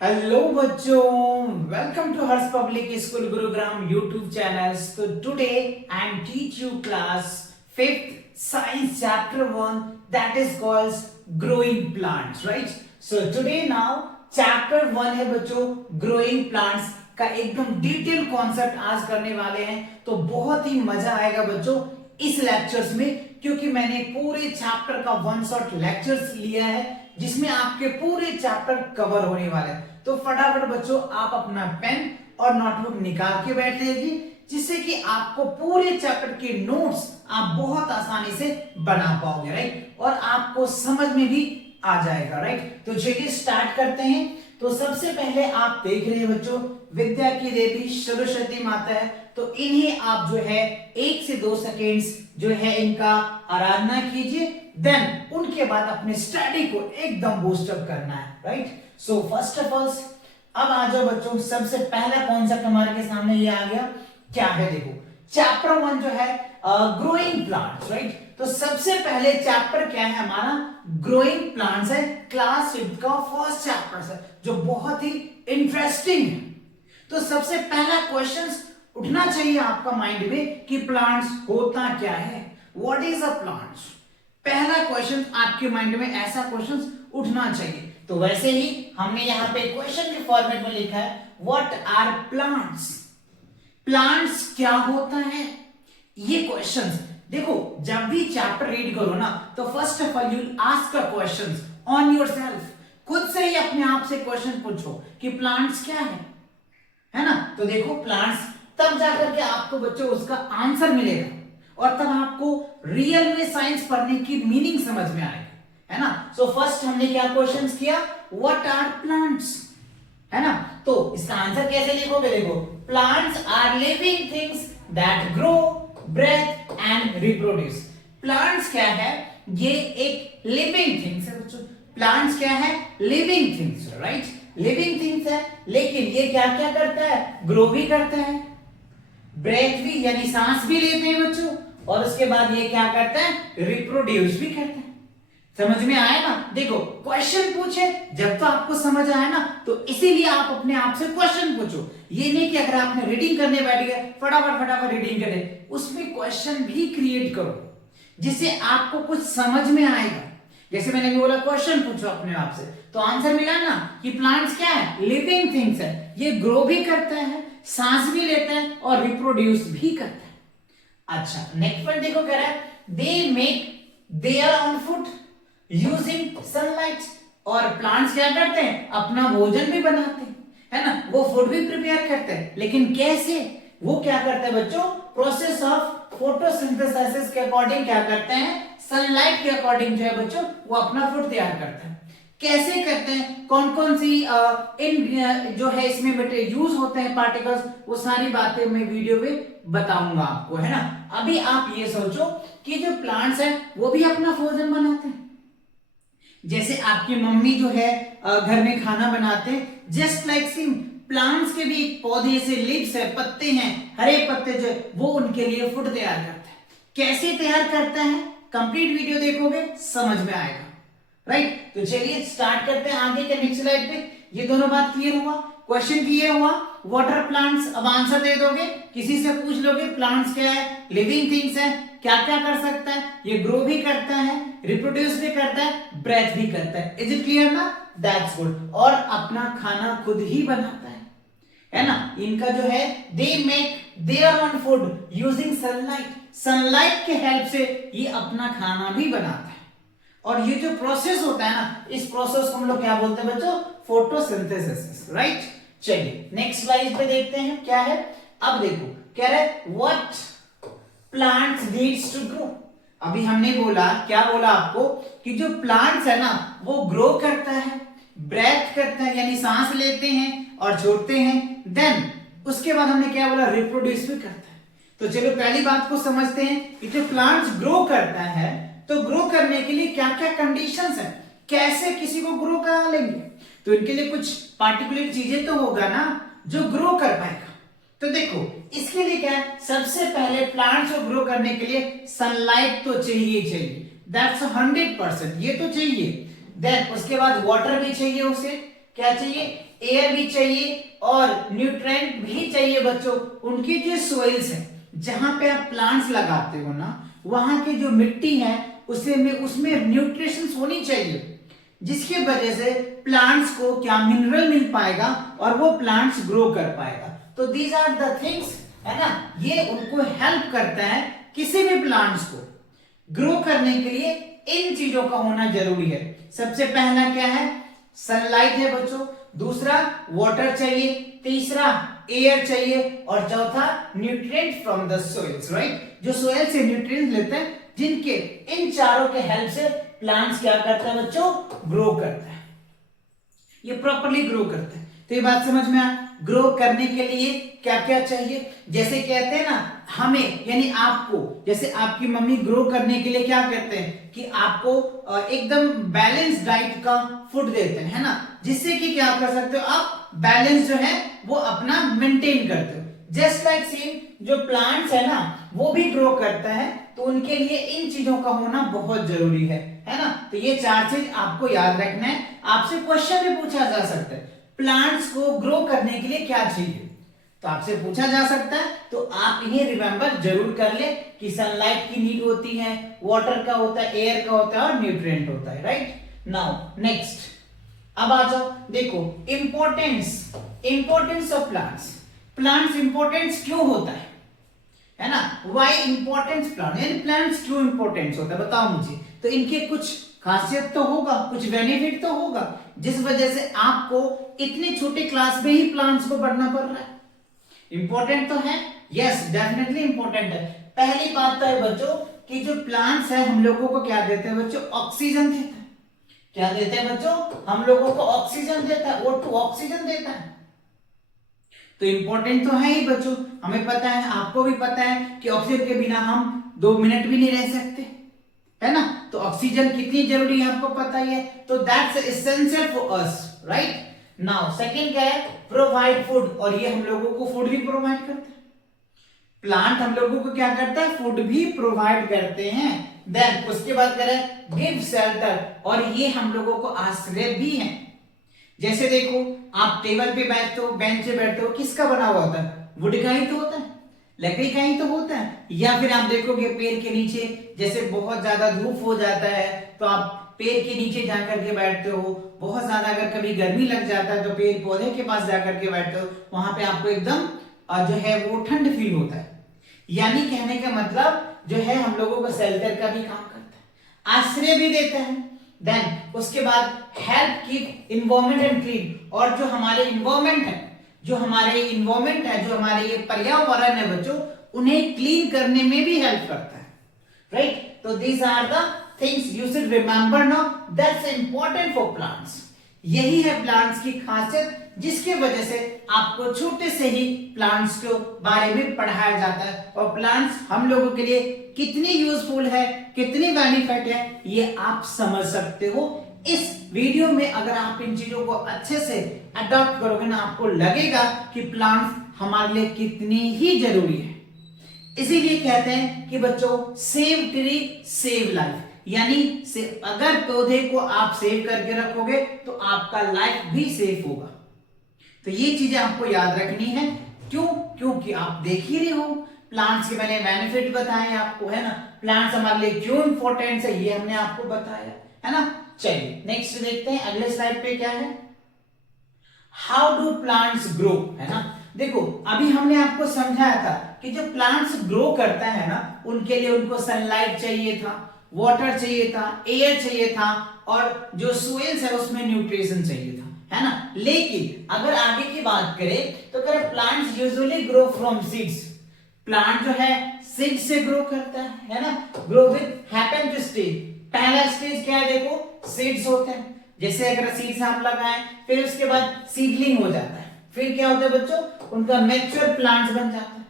Hello बच्चों, welcome to Harsh public school Gurugram YouTube channel. तो today I am teach you class 5th science chapter 1 that is called growing plants, right. So today now chapter 1 है बच्चों growing plants का एकदम detail concept आज करने वाले हैं। तो बहुत ही मजा आएगा बच्चों इस लेक्चर्स में, क्योंकि मैंने पूरे चैप्टर का वन शॉट लेक्चर्स लिया है जिसमें आपके पूरे चैप्टर कवर होने वाले हैं। तो फटाफट बच्चों आप अपना पेन और नोटबुक निकाल के बैठ जाइए, जिससे कि आपको पूरे चैप्टर के नोट्स आप बहुत आसानी से बना पाओगे, राइट, और आपको समझ में भी आ जाएगा, राइट। तो चलिए स्टार्ट करते हैं। तो सबसे पहले आप देख रहे हैं बच्चों विद्या की देवी सरस्वती माता है, तो इन्हें आप जो है 1 से 2 सेकेंड्स जो है इनका आराधना कीजिए। देन उनके बाद अपने स्टडी को एकदम बूस्ट अप करना है, right. So first of all अब आ जाओ बच्चों, सबसे पहला कॉन्सेप्ट हमारे के सामने ये आ गया, क्या है देखो चैप्टर 1 जो है ग्रोइंग प्लांट्स, राइट। तो सबसे पहले चैप्टर क्या है हमारा, ग्रोइंग प्लांट्स है, क्लास 5th का फर्स्ट चैप्टर है जो बहुत ही इंटरेस्टिंग है। तो सबसे पहला क्वेश्चन उठना चाहिए आपका माइंड में कि प्लांट्स होता क्या है, व्हाट इज अ प्लांट्स। पहला क्वेश्चन आपके माइंड में ऐसा क्वेश्चन उठना चाहिए। तो वैसे ही हमने यहां पे क्वेश्चन के फॉर्मेट में लिखा है व्हाट आर प्लांट्स। प्लांट्स क्या होता है, ये क्वेश्चंस देखो जब भी चैप्टर रीड करो ना, तो first of all you ask a questions on yourself, खुद से ही अपने आप से क्वेश्चन पूछो कि प्लांट्स क्या है ना। तो देखो प्लांट्स तब जाकर के आपको बच्चों उसका आंसर मिलेगा, और तब आपको रियल में साइंस पढ़ने की मीनिंग समझ में आएगी, है ना। सो फर्स्ट हमने क्या क्वेश्चंस किया, व्हाट आर प्लांट्स, है ना। तो इसका आंसर कैसे लिखोगे, देखो plants are living things that grow, breathe and reproduce. Plants क्या है, ये एक लिविंग थिंग्स है बच्चों। प्लांट्स क्या है, living things, right, living things है, लेकिन ये क्या क्या करता है, ग्रो भी करता है, ब्रेथ भी यानी सांस भी लेते हैं बच्चों, और उसके बाद ये क्या करता है, रिप्रोड्यूस भी करता है। समझ में आया ना। देखो क्वेश्चन पूछे जब तो आपको समझ आया ना, तो इसीलिए आप अपने आप से क्वेश्चन पूछो। ये नहीं कि अगर आपने रीडिंग करने बैठ गए फटाफट फटाफट रीडिंग करें, उसमें क्वेश्चन भी क्रिएट करो जिससे आपको कुछ समझ में आएगा। जैसे मैंने भी बोला क्वेश्चन पूछो अपने आप से, तो आंसर मिला ना कि प्लांट्स क्या है, लिविंग थिंग्स है, ये ग्रो भी करता है, सांस भी लेता है और रिप्रोड्यूस भी करता है। अच्छा नेक्स्ट पॉइंट देखो, कह रहा है they make their own food using sunlight. और प्लांट्स क्या करते हैं, अपना भोजन भी बनाते हैं, है ना, वो फूड भी प्रिपेयर करते हैं, लेकिन कैसे, वो क्या करते हैं बच्चों, प्रोसेस ऑफ फोटोसिंथेसिस के अकॉर्डिंग क्या करते हैं, सनलाइट के अकॉर्डिंग जो है बच्चों वो अपना फूड तैयार करते हैं। कैसे करते हैं, कौन कौन सी इन जो है इसमें यूज होते हैं पार्टिकल्स, वो सारी बातें मैं वीडियो में बताऊंगा आपको, है ना। अभी आप ये सोचो कि जो प्लांट्स हैं वो भी अपना भोजन बनाते हैं, जैसे आपकी मम्मी जो है घर में खाना बनाते हैं, जस्ट लाइक सेम प्लांट्स के भी पौधे से लिप्स है, पत्ते हैं, हरे पत्ते जो वो उनके लिए फूड तैयार करता है। कैसे तैयार करता है, कंप्लीट वीडियो देखोगे समझ में आएगा, राइट। तो चलिए स्टार्ट करते हैं आगे के नेक्स्ट स्लाइड पे। ये दोनों बात क्लियर हुआ, क्वेश्चन क्लियर हुआ, वाटर प्लांट्स, अब आंसर दे दोगे, किसी से पूछ लोगे प्लांट्स क्या है, लिविंग थिंग्स है, क्या क्या कर सकता है, ये ग्रो भी करता है, रिप्रोड्यूस भी करता है, ब्रेथ भी करता है। इज इट क्लियर ना, दैट्स गुड। और अपना खाना खुद ही बनाता है ना। इनका जो है they make their own food using sunlight, sunlight के हेल्प से ये अपना खाना भी बनाता है। और ये जो प्रोसेस होता है ना, इस प्रोसेस को हम लोग क्या बोलते हैं बच्चों, फोटोसिंथेसिस, राइट। चलिए नेक्स्ट स्लाइड पे देखते हैं क्या है। अब देखो कह रहा है what plants needs to grow. अभी हमने बोला, क्या बोला आपको, कि जो प्लांट्स है ना वो ग्रो करता है, ब्रेथ करता है यानी सांस लेते हैं और छोड़ते हैं, देन उसके बाद हमने क्या बोला, रिप्रोड्यूस भी करता है। तो चलो पहली बात को समझते हैं कि जो प्लांट्स ग्रो करता है, तो ग्रो करने के लिए क्या क्या कंडीशंस है, कैसे किसी को ग्रो करा लेंगे, तो इनके लिए कुछ पार्टिकुलर चीजें तो होगा ना जो ग्रो कर पाएगा। तो देखो इसके लिए क्या है, सबसे पहले प्लांट्स को ग्रो करने के लिए सनलाइट तो चाहिए चाहिए, दैट्स 100%, ये तो चाहिए। देन उसके बाद वाटर भी चाहिए उसे, क्या चाहिए, एयर भी चाहिए और न्यूट्रिएंट भी चाहिए बच्चों। उनकी जो सोइल्स है, जहां पे आप प्लांट्स लगाते हो ना, वहां की जो मिट्टी है उसमें न्यूट्रिशंस होनी चाहिए, जिसकी वजह से प्लांट्स को क्या मिनरल मिल पाएगा और वो प्लांट्स ग्रो कर पाएगा। तो दीज आर द थिंग्स, है ना, ये उनको हेल्प करता है किसी भी प्लांट्स को ग्रो करने के लिए। इन चीजों का होना जरूरी है। सबसे पहला क्या है, सनलाइट है बच्चों, दूसरा वाटर चाहिए, तीसरा एयर चाहिए और चौथा nutrient from the soils, right, जो सोइल से न्यूट्रिएंट लेते हैं, जिनके इन चारों के हेल्प से प्लांट्स क्या करता है बच्चों, ग्रो करता है, ये प्रॉपर्ली ग्रो करते हैं। तो ये बात समझ में आ, ग्रो करने के लिए क्या क्या चाहिए, जैसे कहते हैं ना हमें, यानी आपको, जैसे आपकी मम्मी ग्रो करने के लिए क्या करते हैं कि आपको एकदम बैलेंस डाइट का फूड देते हैं, है ना, जिससे कि क्या कर सकते हो आप, बैलेंस जो है वो अपना मेंटेन करते हो। जस्ट लाइक सेम जो प्लांट्स है ना, वो भी ग्रो करता है, तो उनके लिए इन चीजों का होना बहुत जरूरी है ना। तो ये चार चीज आपको याद रखना है। आपसे क्वेश्चन भी पूछा जा सकता है, प्लांट्स को ग्रो करने के लिए क्या चाहिए, तो आपसे पूछा जा सकता है, तो आप इन्हें रिमेंबर जरूर कर ले कि सनलाइट की नीड होती है, वाटर का होता है, एयर का होता है और न्यूट्रिएंट होता है, राइट। नाउ नेक्स्ट, अब आ जाओ, देखो इंपॉर्टेंस ऑफ प्लांट्स इंपॉर्टेंस क्यों होता है ना, व्हाई इंपॉर्टेंस प्लांट्स क्यों इंपॉर्टेंस होता है, बताओ मुझे। तो इनके कुछ खासियत तो होगा, कुछ बेनिफिट तो होगा, जिस वजह से आपको इतने छोटे क्लास में ही प्लांट्स को पढ़ना पड़ रहा है। इंपॉर्टेंट तो है, यस डेफिनेटली इंपॉर्टेंट है। पहली बात तो है बच्चों कि जो प्लांट्स है हम लोगों को क्या देते हैं बच्चों, ऑक्सीजन देते हैं। क्या देते हैं बच्चों, हम लोगों को ऑक्सीजन देता है, O2 ऑक्सीजन देता है। तो इंपॉर्टेंट तो है ही बच्चों, हमें पता है, आपको भी पता है कि ऑक्सीजन के बिना हम 2 मिनट भी नहीं रह सकते, है ना। तो ऑक्सीजन कितनी जरूरी है आपको पता ही है, तो that's essential for us, right. Now second क्या है, प्रोवाइड फूड, और ये हम लोगों को फूड भी प्रोवाइड करते हैं। प्लांट हम लोगों को क्या करता है, फूड भी प्रोवाइड करते हैं। देन उसके बाद करें गिव शेल्टर, और ये हम लोगों को आश्रय भी है। जैसे देखो आप टेबल पे बैठते हो, बेंच पे बैठते हो, किसका बना हुआ होता है, वुड का ही तो होता है, लकड़ी का ही तो होता है। या फिर आप देखोगे पेड़ के नीचे, जैसे बहुत ज्यादा धूप हो जाता है तो आप पेड़ के नीचे जाकर के बैठते हो, बहुत ज्यादा अगर कभी गर्मी लग जाता है तो पेड़ पौधे के पास जाकर के बैठते हो, वहां पे आपको एकदम जो है वो ठंड फील होता है। यानी कहने का मतलब जो है हम लोगों को शेल्टर का भी काम करता है, आश्रय भी देता है। देन उसके बाद help keep environment and clean, और जो हमारे इन्वायरमेंट है, जो हमारे ये पर्यावरण है बच्चों, उन्हें क्लीन करने में भी हेल्प करता है, राइट। तो these are the things you should remember now, that's important for plants. यही है प्लांट्स की खासियत, जिसके वजह से आपको छोटे से ही प्लांट्स के बारे में पढ़ाया जाता है, और प्लांट्स हम लोगों के लिए कितनी यूजफुल है, कितनी बेनिफिट है, ये आप समझ सकते हो। इस वीडियो में अगर आप इन चीजों को अच्छे से अडॉप्ट करोगे ना, आपको लगेगा कि प्लांट्स हमारे लिए कितनी ही जरूरी है। इसीलिए कहते हैं कि बच्चों सेव ट्री सेव लाइफ, यानी अगर पौधे को आप सेव करके रखोगे तो आपका लाइफ भी सेफ होगा। तो ये चीजें आपको याद रखनी है। क्यों? क्योंकि आप देख ही रहे हो प्लांट्स के मैंने बेनिफिट बताए आपको, है ना, प्लांट्स हमारे लिए क्यों इंपॉर्टेंट है ये हमने आपको बताया, है ना। चलिए नेक्स्ट देखते हैं, अगले स्लाइड पे क्या है, हाउ डू प्लांट्स ग्रो, है ना। देखो अभी हमने आपको समझाया था कि जो प्लांट्स ग्रो करता है ना, उनके लिए उनको सनलाइट चाहिए था, वाटर चाहिए था, एयर चाहिए था, और जो सोइल्स है उसमें न्यूट्रिशन चाहिए था, है ना। लेकिन अगर आगे की बात करें तो अगर plants usually grow from seeds, plant जो है सीड से ग्रो करता है ना, grow with happen two stage. पहला स्टेज क्या है, देखो सीड्स होते हैं, जैसे अगर सीड्स आप लगाएं, फिर उसके बाद सीडलिंग हो जाता है, फिर क्या होता है बच्चों, उनका मैच्योर प्लांट्स बन जाता है,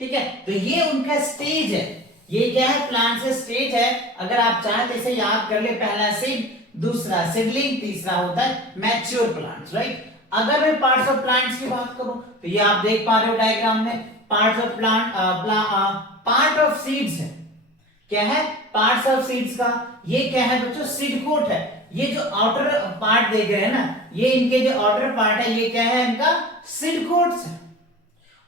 ठीक है। तो ये उनका स्टेज है, ये क्या है, प्लांट से स्टेज है। अगर आप चाहें तो इसे याद कर ले, पहला सीड, दूसरा सीडलिंग, तीसरा होता है मैच्योर प्लांट्स, राइट। अगर मैं पार्ट्स ऑफ प्लांट्स की बात करूं तो ये आप देख पा रहे हो डायग्राम में, parts of plant, part of seeds है, क्या है, पार्ट्स ऑफ सीड्स का ये क्या है बच्चों, सीड कोट है। ये जो आउटर पार्ट देख रहे हैं ना, ये इनके जो आउटर पार्ट है ये क्या है इनका सीड कोट्स है।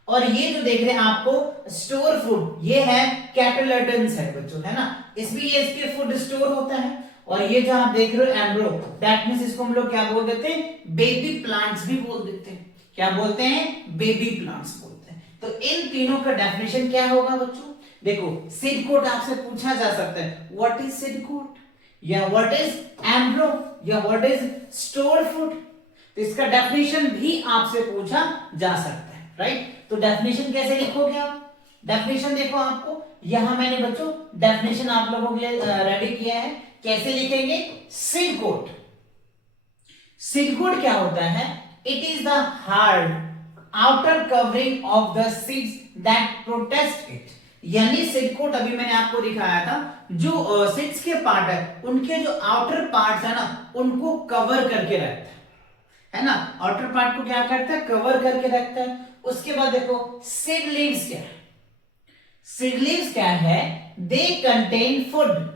और ये जो देख रहे हैं आपको स्टोर फूड ये है कैटोलेडन्स है बच्चों, है ना, इसमें ये इसके फूड स्टोर होता है। और ये जो आप देख रहे हो एम्ब्रो, दैट मींस इसको हम लोग क्या बोल देते हैं, बेबी प्लांट्स भी बोल देते हैं। क्या बोलते हैं, बेबी प्लांट्स बोलते हैं। तो इन तीनों का डेफिनेशन क्या होगा बच्चों, देखो सीड कोट आपसे पूछा जा सकता है व्हाट इज सीड कोट, या व्हाट इज एम्ब्रो, या व्हाट इज स्टोर फूड। तो इसका डेफिनेशन भी आपसे पूछा जा सकता है, राइट। तो डेफिनेशन कैसे लिखोगे आप, डेफिनेशन देखो आपको यहां मैंने बच्चों डेफिनेशन आप लोगों के लिए रेडी किया है। कैसे लिखेंगे, सीड कोट। सीड कोट क्या होता है, it is the hard outer covering of the seeds that protect it. यानी सीड कोट अभी मैंने आपको दिखाया था, जो सीड्स के पार्ट है उनके जो आउटर पार्ट्स है ना उनको कवर करके रखता है ना, आउटर पार्ट को क्या करता है, कवर करके रखता है। उसके बाद देखो सीड लीव्स क्या है, सीड लीव्स क्या है, they contain food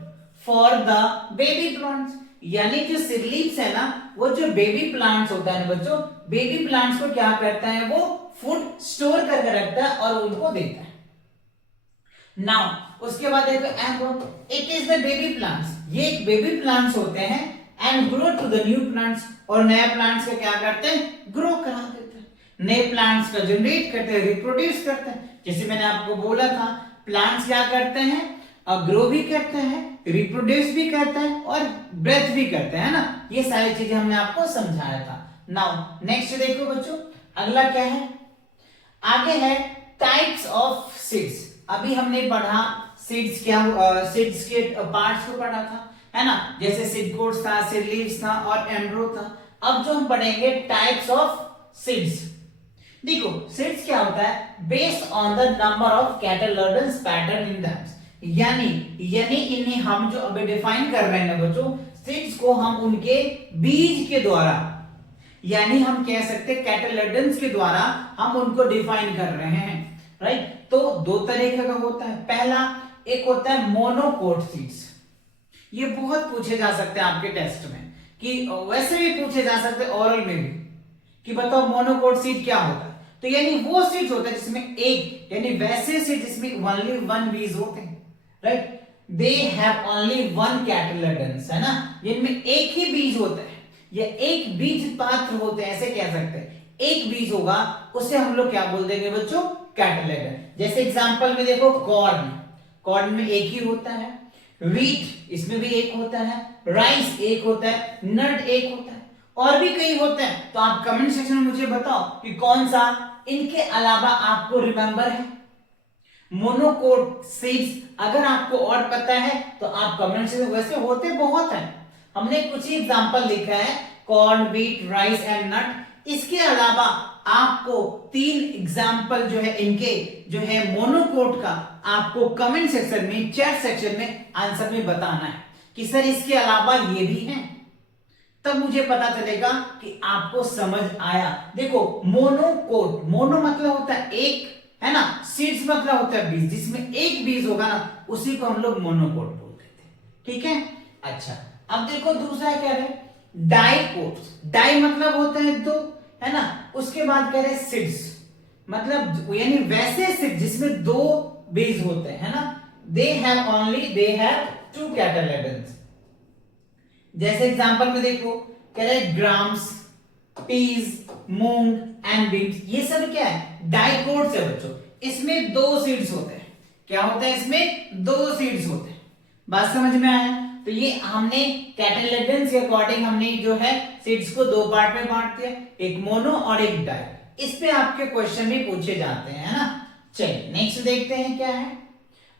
for the baby plants. यानी जो सीड लीव्स है ना वो जो बेबी प्लांट्स होता है ना बच्चों, बेबी प्लांट्स को क्या करता है, वो फूड स्टोर करके रखता है और उनको देता है। नाउ उसके बाद देखो embryo, it is the baby plants, ये एक बेबी प्लांट्स होते हैं and grow to the new plants, और नए प्लांट्स का क्या करते हैं, ग्रो करा देते हैं, नए प्लांट्स का जनरेट करते हैं, रिप्रोड्यूस करते हैं। जैसे मैंने आपको बोला था प्लांट्स क्या करते हैं, ग्रो भी करते हैं, रिप्रोड्यूस भी करते हैं और ब्रेथ भी करते हैं ना, ये सारी चीजें हमने आपको समझाया था। नाउ नेक्स्ट देखो बच्चों अगला क्या है, आगे है टाइप्स ऑफ सीड्स। अभी हमने पढ़ा सीड्स क्या, सीड्स के पार्ट्स को पढ़ा था, है ना, जैसे सीड कोट्स था, सीड लीव्स था और एम्ब्रो था। अब जो हम पढ़ेंगे टाइप्स ऑफ सीड्स। देखो सीड्स क्या होता है, based on the number of cotyledons pattern in that. यानी इन्हें हम जो अभी डिफाइन कर रहे हैं ना बच्चों, सीड्स को हम उनके बीज के द्वारा, यानी हम कह सकते हैं कैटोलेडन्स के द्वारा हम उनको डिफाइन कर रहे हैं, राइट। तो दो तरीके का होता है, पहला एक होता है मोनोकोट सीड्स। ये बहुत पूछे जा सकते हैं आपके टेस्ट में, कि वैसे भी पूछे जा सकते हैं ऑरल में भी, कि बताओ मोनोकोट सीड क्या होता है। तो यानी वो सीड्स होता है जिसमें एक, यानी वैसे सीड जिसमें ओनली वन बीज होते हैं, right, they have only one cotyledons, है ना, जिनमें एक ही बीज होता है या एक बीज पात्र होते हैं, ऐसे कह सकते हैं। एक बीज होगा उसे हम लोग क्या बोल देंगे बच्चों, कैटोलेडन। जैसे एग्जांपल में देखो कॉर्न, कॉर्न में एक ही होता है, व्हीट इसमें भी एक होता है, राइस एक होता है, नट एक होता है, और भी कई होते हैं। तो आप कमेंट सेक्शन में मुझे बताओ कि कौन सा इनके अलावा आपको रिमेंबर है। मोनोकोट सीड्स अगर आपको और पता है तो आप कमेंट सेक्शन, वैसे होते बहुत हैं, हमने कुछ ही एग्जांपल लिखा है, corn, wheat, rice and nut. इसके अलावा आपको 3 एग्जाम्पल जो है इनके जो है मोनोकोट का, आपको कमेंट सेक्शन में, चैट सेक्शन में आंसर में बताना है कि सर इसके अलावा ये भी हैं, तब मुझे पता चलेगा कि आपको समझ आया। देखो मोनोकोट, मोनो मतलब होता है एक, है ना, सीड्स मतलब होता है बीज, जिसमें एक बीज होगा ना उसी को हम लोग मोनोकोट बोलते थे, ठीक है। अच्छा अब देखो दूसरा क्या है, डाइकोट्स। डाई मतलब होता है दो, है ना, उसके बाद कह रहे सीड्स मतलब यानी वैसे सीड जिसमें दो बीज होते हैं, है ना, दे हैव 2 कैटोलेडन्स। जैसे एग्जांपल में देखो कह रहे grams, peas, moong and beans, ये सब क्या है, डाइकोट्स है बच्चों। इसमें 2 सीड्स होते हैं, क्या होता है, इसमें 2 सीड्स होते हैं। बात समझ में आया। तो ये हमने कैटोलेडन्स के अकॉर्डिंग हमने जो है सीड्स को 2 पार्ट में बांट दिया, एक मोनो और एक डाई। इस पे आपके क्वेश्चन भी पूछे जाते हैं, है ना। चलिए नेक्स्ट देखते हैं क्या है।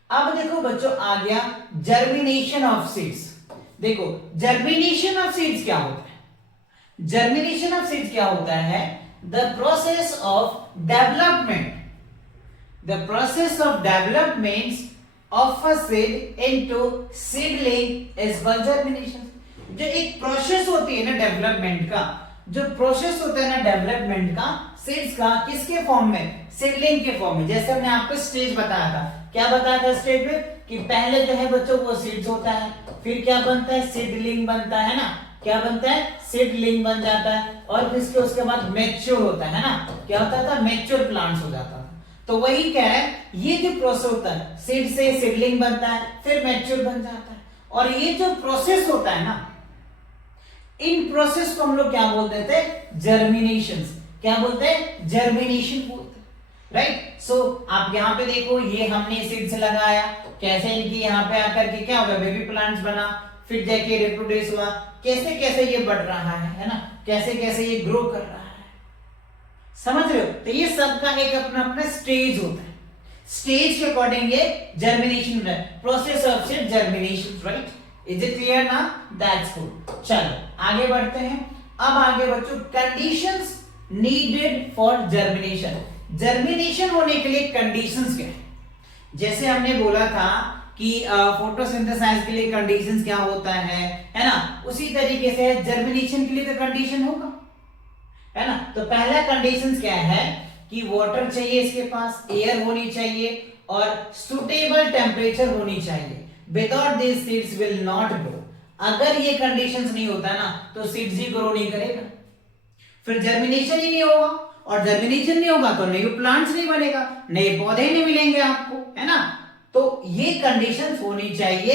अब देखो बच्चों आ गया जर्मिनेशन ऑफ सीड्स। देखो जर्मिनेशन ऑफ सीड्स क्या होता है, जर्मिनेशन ऑफ सीड्स क्या होता है, the process of development, the process of development of a seed into seedling is called germination। जो एक प्रोसेस होती है ना डेवलपमेंट का, जो प्रोसेस होता है ना डेवलपमेंट का सीड्स का, किसके फॉर्म में, सीडलिंग के फॉर्म में। जैसे हमने आपको स्टेज बताया था, क्या बताया था स्टेज में, कि पहले जो है बच्चों वो सीड्स होता है, फिर क्या बनता है, सीडलिंग बनता है ना, क्या बनता है, सीडलिंग बन जाता है, और फिर उसके बाद मैच्योर होता है ना, क्या होता था, मैच्योर प्लांट्स हो जाता था। तो वही क्या है, ये जो प्रोसेस होता है, सीड से सीडलिंग बनता है, फिर मैच्योर बन जाता है, और ये जो प्रोसेस होता है ना, इन प्रोसेस को हम लोग क्या बोलते थे, जर्मिनेशन। क्या बोलते हैं, जर्मिनेशन बोलते हैं, राइट। सो आप यहाँ पे देखो, ये हमने सीड्स लगाया, कैसे इनकी यहाँ पे आकर के क्या होगा, बेबी प्लांट्स बना, फिर जाके रिप्रोड्यूस हुआ, कैसे कैसे ये बढ़ रहा है ना, कैसे कैसे ये ग्रो कर रहा है, समझ रहे हो। तो ये सबका एक अपना अपना स्टेज होता है, स्टेज के अकॉर्डिंग ये जर्मिनेशन है, process of seed germination, right. Is it clear ना, दैट्स गुड। चलो आगे बढ़ते हैं। अब आगे बच्चों, conditions needed for germination. Germination होने के लिए कंडीशंस क्या है, जैसे हमने बोला था कि फोटोसिंथेसाइज के लिए कंडीशंस क्या होता है ना, उसी तरीके से जर्मिनेशन के लिए तो कंडीशन होगा, है ना। तो पहला कंडीशंस क्या है कि वाटर चाहिए इसके पास, एयर होनी चाहिए, और सुटेबल टेम्परेचर होनी चाहिए। Without this seeds will not grow. अगर ये कंडीशंस नहीं होता ना, तो सीड्स ही ग्रो नहीं करेगा, फिर जर्मिनेशन ही नहीं होगा, और जर्मिनेशन नहीं होगा तो नए प्लांट्स नहीं बनेगा, नए पौधे नहीं मिलेंगे आपको, है ना। तो ये कंडीशंस होनी चाहिए,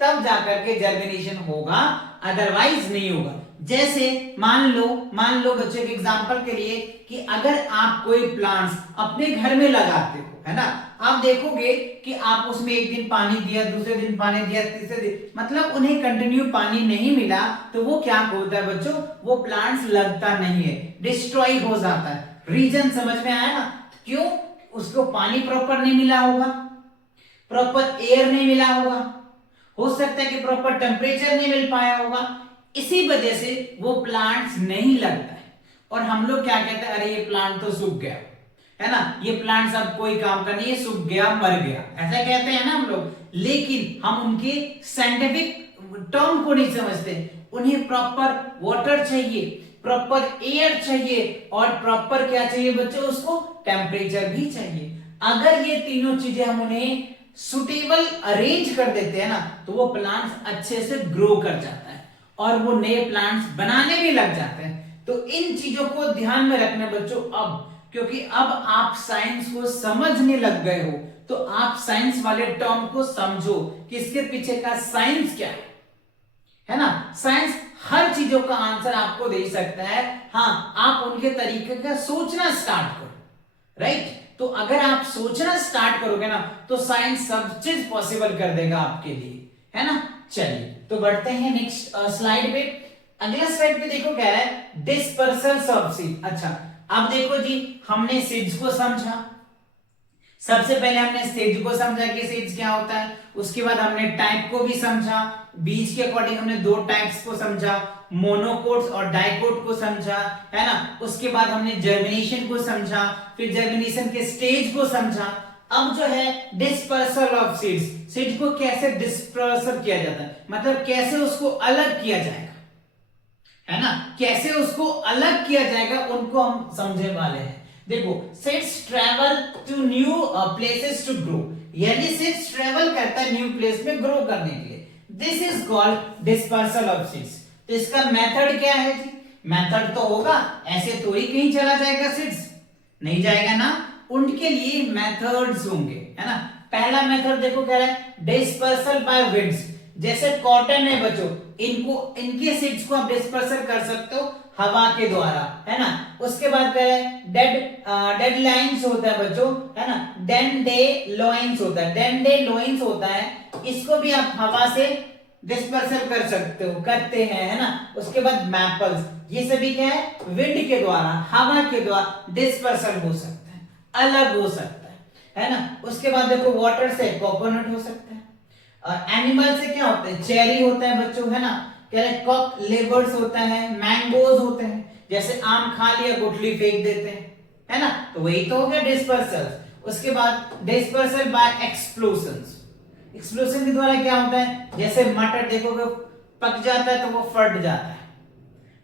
तब जाकर के जर्मिनेशन होगा, अदरवाइज नहीं होगा। जैसे मान लो बच्चों के एग्जांपल के लिए कि अगर आप कोई प्लांट्स अपने घर में लगाते हो, है ना, आप देखोगे कि आप उसमें एक दिन पानी दिया, दूसरे दिन पानी दिया, तीसरे दिन, मतलब उन्हें कंटिन्यू पानी नहीं मिला, तो वो क्या होता है बच्चों, वो प्लांट्स लगता नहीं है, डिस्ट्रॉय हो जाता है। रीजन समझ में आया ना, क्यों, उसको पानी प्रॉपर नहीं मिला होगा, प्रॉपर एयर नहीं मिला होगा, हो सकता है कि प्रॉपर टेम्परेचर नहीं मिल पाया होगा, इसी वजह से वो प्लांट्स नहीं लगता है। और हम लोग क्या कहते हैं, अरे ये प्लांट तो सूख गया, है ना, ये प्लांट्स अब कोई काम का नहीं है, सूख गया, मर गया, ऐसा कहते हैं ना हम लोग। लेकिन हम उनके साइंटिफिक टर्म को नहीं समझते, उन्हें प्रॉपर वाटर चाहिए, प्रॉपर एयर चाहिए, और प्रॉपर क्या चाहिए बच्चों, उसको टेम्परेचर भी चाहिए। अगर ये तीनों चीजें हम उन्हें सुटेबल अरेंज कर देते हैं ना, तो वो प्लांट्स अच्छे से ग्रो कर जाता है, और वो नए प्लांट्स बनाने भी लग जाते हैं। तो इन चीजों को ध्यान में रखना बच्चों, अब क्योंकि अब आप साइंस को समझने लग गए हो, तो आप साइंस वाले टर्म को समझो कि इसके पीछे का साइंस क्या है ना। साइंस हर चीजों का आंसर आपको दे सकता है, हाँ, आप उनके तरीके का सोचना स्टार्ट करो, राइट। तो अगर आप सोचना स्टार्ट करोगे ना, तो साइंस सब चीज पॉसिबल कर देगा आपके लिए, है ना। चलिए तो बढ़ते हैं नेक्स्ट स्लाइड पे। अगला स्लाइड पे देखो क्या है, डिस्पर्सल ऑफ सीड। अच्छा, अब देखो जी, हमने सीड्स को समझा, सबसे पहले हमने सीड्स को समझा कि सीड्स क्या होता है, उसके बाद हमने टाइप को भी समझा, बीज के अकॉर्डिंग हमने दो टाइप्स को समझा, मोनोकोट्स और डाइकोट को समझा, है ना। उसके बाद हमने जर्मिनेशन को समझा, फिर जर्मिनेशन के स्टेज को समझा। अब जो है डिस्पर्सल ऑफ सीड्स, सीड्स को कैसे डिस्पर्सल किया जाता है, मतलब कैसे उसको अलग किया जाएगा, है ना, कैसे उसको अलग किया जाएगा, उनको हम समझने वाले हैं। देखो, seeds travel to new places to grow, यानी सीड्स ट्रेवल करता है न्यू प्लेस में ग्रो करने के लिए। This is called dispersal of seeds. तो इसका मेथड क्या है जी, मेथड तो होगा, ऐसे थोड़ी कहीं चला जाएगा सीड्स, नहीं जाएगा ना, उनके लिए मेथड्स होंगे, है ना। पहला मेथड देखो क्या है, डिस्पर्सल बाय विंड्स। जैसे कॉटन है बच्चों, इनको इनके सीड्स को आप डिस्पर्सल कर सकते हो हवा के द्वारा, है ना। उसके बाद क्या है, डेड लाइन्स होता है बच्चों, है ना, डेंडेलोइन्स होता है, डेंडेलोइन्स होता है, इसको भी आप हवा से डिस्पर्सल कर सकते हो, करते हैं, है ना। उसके बाद मैपल्स, ये सभी क्या है, विंड के द्वारा, हवा के द्वारा डिस्पर्सल हो सकता है, अलग हो सकता है ना। उसके बाद देखो, वाटर से कोकोनट हो सकता है, एनिमल से क्या होता है, चेरी होता है बच्चों, है ना, क्या है, कॉक लेबर्स होता है, मैंगोज होते हैं, जैसे आम खा लिया गुठली फेंक देते हैं, है ना, तो वही तो हो गया डिस्पर्सल। उसके बाद डिस्पर्सल बाय एक्सप्लोजन, एक्सप्लोजन के द्वारा क्या होता है, जैसे मटर देखोगे पक जाता है तो वो फट जाता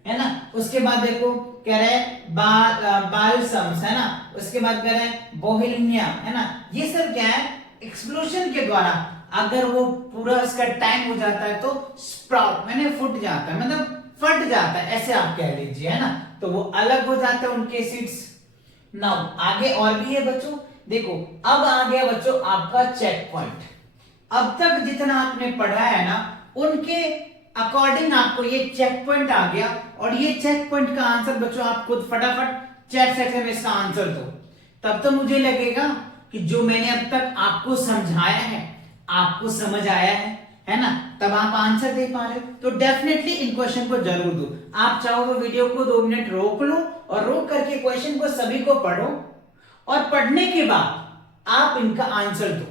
है ना। उसके बाद देखो कह रहे हैं बालसम्स, है ना, उसके बाद कह रहे हैं बोहेलिया, है ना, ये सब क्या है, एक्सप्लोजन के द्वारा अगर वो पूरा इसका टाइम हो जाता है तो स्प्राउट मैंने फूट जाता है, मतलब फट जाता है, ऐसे आप कह लीजिए, है ना, तो वो अलग हो जाते हैं उनके सीड्स। नाउ आगे और भी है बच्चों, देखो अब आ गया बच्चों आपका चेक पॉइंट। अब तक जितना आपने पढ़ा है ना उनके अकॉर्डिंग आपको ये चेक पॉइंट आ गया, और ये चेक पॉइंट का आंसर बच्चों आप खुद फटाफट चैट सेक्शन में इसका आंसर दो। तब तो मुझे लगेगा कि जो मैंने अब तक आपको समझाया है आपको समझ आया है ना, तब आप आंसर दे पा रहे हो। तो डेफिनेटली इन क्वेश्चन को जरूर दो। आप चाहो तो वीडियो को 2 मिनट रोक लो और रोक करके क्वेश्चन को सभी को पढ़ो, और पढ़ने के बाद आप इनका आंसर दो,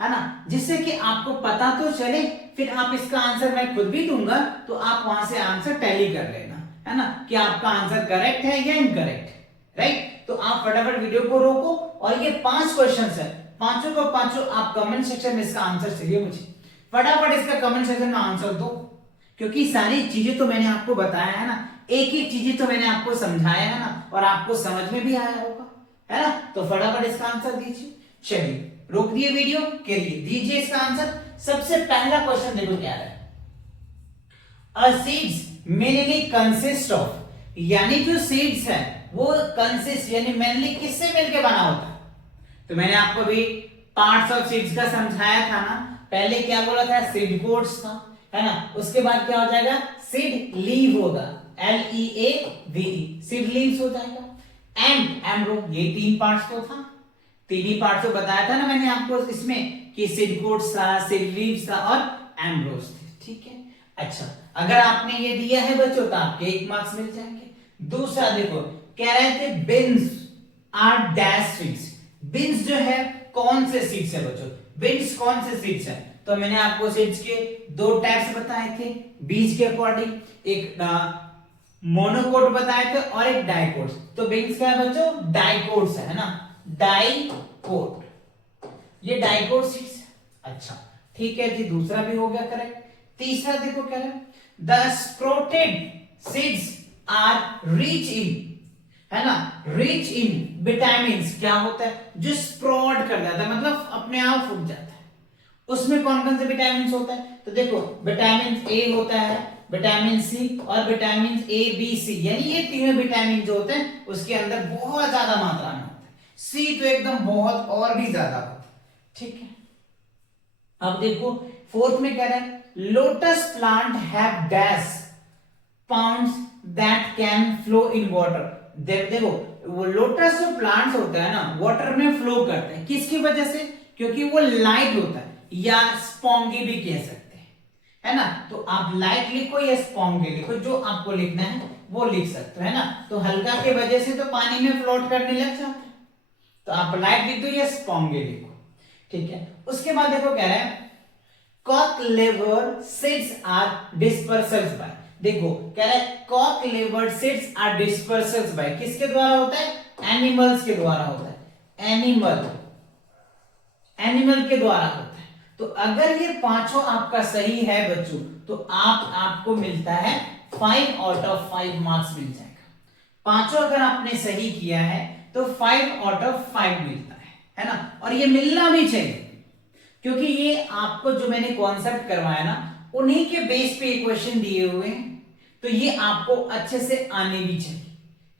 है ना, जिससे कि आपको पता तो चले, फिर आप इसका आंसर मैं खुद भी दूंगा तो आप वहां से आंसर टैली कर लेना, है ना, कि आपका आंसर करेक्ट है या इनकरेक्ट, राइट। तो आप फटाफट वीडियो को रोको, और ये 5 क्वेश्चन है, पांचों को पांचों आप कमेंट सेक्शन में इसका आंसर चाहिए मुझे, फटाफट इसका कमेंट सेक्शन में आंसर दो, क्योंकि सारी चीजें तो मैंने आपको बताया है ना, एक एक चीजें तो मैंने आपको समझाया है ना, और आपको समझ में भी आया होगा, है ना, तो फटाफट इसका आंसर दीजिए। चलिए रोक दिए वीडियो, करिए दीजिए इसका आंसर। सबसे पहला क्वेश्चन देखो क्या है, अ सीड्स मेनली कंसिस्ट ऑफ, यानी जो सीड्स है वो कंसिस्ट यानी मेनली किससे मिलके बना होता है। तो मैंने आपको भी पार्ट्स ऑफ सीड्स का समझाया था ना, पहले क्या बोला था, सीड कोड्स था, है ना, उसके बाद क्या हो जाएगा, सीड लीव होगा, LEAVE, सीड लीव्स हो जाएगा, एंड एम्ब्रो, ये 3 पार्ट्स तो था, 3 ही पार्ट्स तो बताया था ना मैंने आपको इसमें कि सीड कोड्स था, सीड लीव्स था और एम्ब्रोस थे, ठीक है। अच्छा, अगर आपने ये दिया है बच्चों तो आपके 1 मार्क्स मिल जाएंगे। दूसरा देखो, कह रहे थे beans are dash seeds, beans जो है कौन से सीड्स है बच्चों, बिन्स कौन से सीड्स है, तो मैंने आपको सीड्स के 2 टाइप्स बताए थे बीज के अकॉर्डिंग, एक मोनोकोट बताए थे और एक डाइकोट। तो बिन्स क्या है बच्चों, डाइकोट्स है ना, डाइकोट, ये डाइकोट सीड्स है। अच्छा ठीक है जी, दूसरा भी हो गया करेक्ट। तीसरा देखो क्या है, the sprouted seeds are rich in, है ना, रिच इन विटामिन, क्या होता है, जो स्प्रोट कर जाता है मतलब अपने आप फूट जाता है, उसमें कौन कौन से विटामिन होता है, तो देखो विटामिन ए होता है, विटामिन सी और विटामिन ए बी सी, यानी ये तीनों विटामिन जो होते हैं उसके अंदर बहुत ज्यादा मात्रा में होता है, सी तो एकदम बहुत और भी ज्यादा होता है, ठीक है। अब देखो फोर्थ में कह रहा है, lotus plant have dash pounds that can flow in water. देखो वो लोटस जो प्लांट्स होता है ना वाटर में फ्लो करते हैं, किसकी वजह से, क्योंकि वो लाइट होता है, या स्पॉन्गी भी कह सकते हैं, है ना, तो आप लाइट लिखो या स्पॉन्गी लिखो, जो आपको लिखना है वो लिख सकते हो, है ना। तो हल्का के वजह से तो पानी में फ्लोट करने लग जाता है, तो आप लाइट लिख दो या स्पॉन्गी लिखो, ठीक है। उसके बाद देखो कह रहे हैं cocklebur seeds are dispersals by, देखो कह रहा है cocklebur seeds are dispersals by, किसके द्वारा होता है, एनिमल्स के द्वारा होता है, एनिमल के द्वारा होता है। तो अगर ये पांचों आपका सही है बच्चों तो आपको मिलता है 5 आउट ऑफ 5 मार्क्स मिल जाएगा। पांचों अगर आपने सही किया है तो 5 आउट ऑफ 5 मिलता है ना, और ये मिलना भी चाहिए, क्योंकि ये आपको जो मैंने कॉन्सेप्ट करवाया ना उन्हीं के बेस पे क्वेश्चन दिए हुए हैं, तो ये आपको अच्छे से आने भी चाहिए,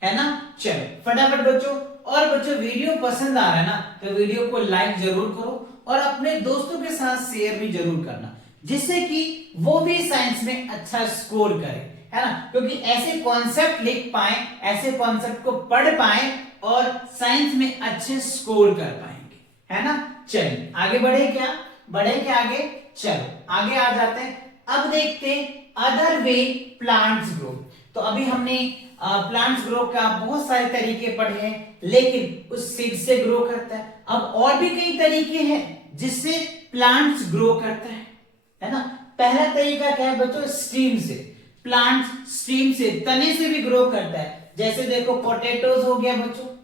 है ना। चलो फटाफट बच्चों, और बच्चों वीडियो पसंद आ रहा है ना तो वीडियो को लाइक जरूर करो और अपने दोस्तों के साथ शेयर भी जरूर करना, जिससे कि वो भी साइंस में अच्छा स्कोर करे, है ना, क्योंकि ऐसे कॉन्सेप्ट लिख पाए, ऐसे कॉन्सेप्ट को पढ़ पाए और साइंस में अच्छे स्कोर कर पाएंगे, है ना। चलिए आगे बढ़े क्या आगे, चलो आगे आ जाते हैं। अब देखते हैं अदर वे प्लांट्स ग्रो। तो अभी हमने प्लांट्स ग्रो का बहुत सारे तरीके पढ़े हैं, लेकिन उस सीड से ग्रो करता है। अब और भी कई तरीके हैं जिससे प्लांट्स ग्रो करता है ना। पहला तरीका क्या है बच्चों, स्टीम से, प्लांट स्टीम से तने से भी ग्रो करता है। जैसे देखो पोटैटोज हो गया बच्चों,